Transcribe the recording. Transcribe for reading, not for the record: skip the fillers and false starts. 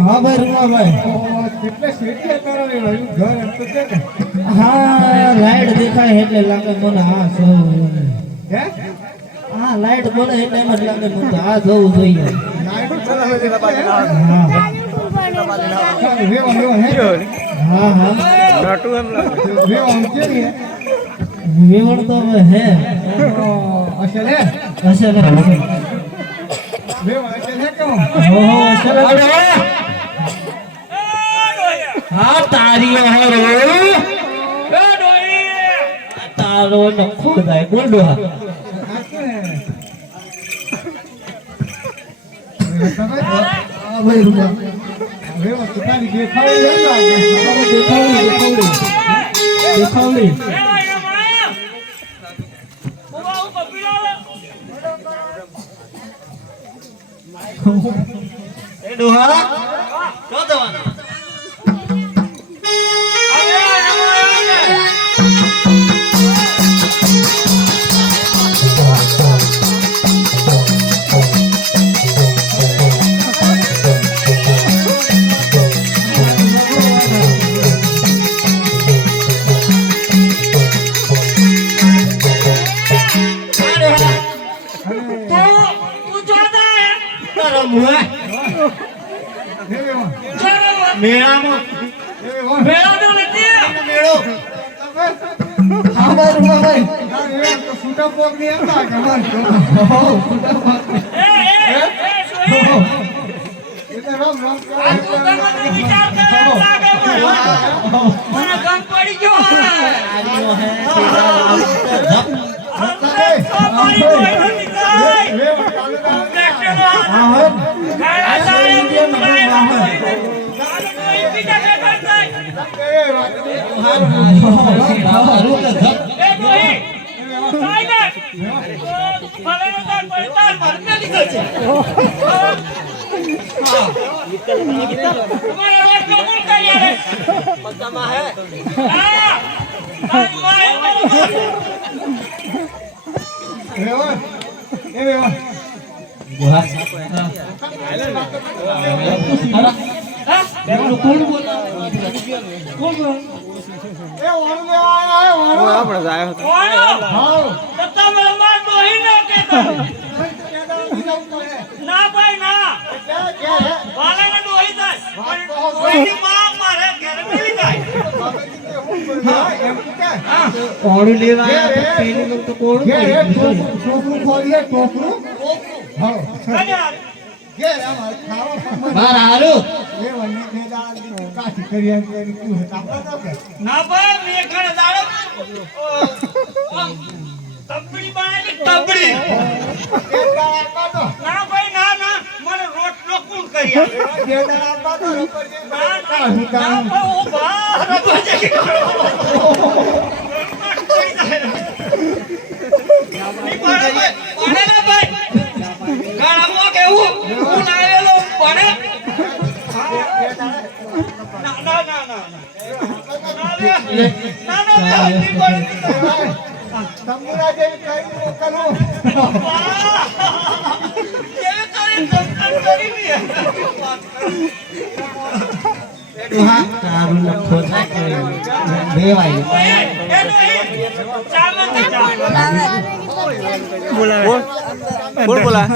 हाँ भाई रुआ भाई कितने सीटी तारा रे घर एम तो છે ને हाँ लाइट દેખાય એટલે લાગે મને આ જોવું હે હા લાઇટ બોલે એટલે એમ જ લાગે મને આ જોવું જોઈએ લાઈટ ચલાવે છે હા રેવા હે હા હા નટુ એમ લાગે રેવા છે ને વેવણ તો હે અસલ હે અસલ હે રેવા અસલ હે કેમ ઓહો અસલ અરે હા તારીઓ હે રો એ ડોઈ તારો નખો જાય બોલ ડોહા ભાઈ રૂપા રેવા તો તારી દેખાવડી એ ડોહા તો જવાનું મેળામાં મેળો તો નથી મેળો હા ભાઈ ભાઈ તો સુટા પોક ની હતા કે માર સુટા પોક એટલે રામ રામ આ તો તમે વિચાર કરો લાગે મને ગમ પડી ગયો આરીઓ હે આપણે જાય ના ભાઈ ના વાલાને ડોહી જાય ડોહીની માં મારે ઘરે મળી જાય કોડું લેવા આયા તો પેલી લોકો તો કોડું ટોકરું ખોલીએ ટોકરું હા બાર હારું કાઠી કરી ના ભાઈ મેં ઘરે દાડો તબડી બનાવી તબડી ના ભાઈ ના ના મને રોટલો કોણ કરી તમુરા જેવી કઈ કરું હા તારું લખો થાય દેવાય બોલા બોલા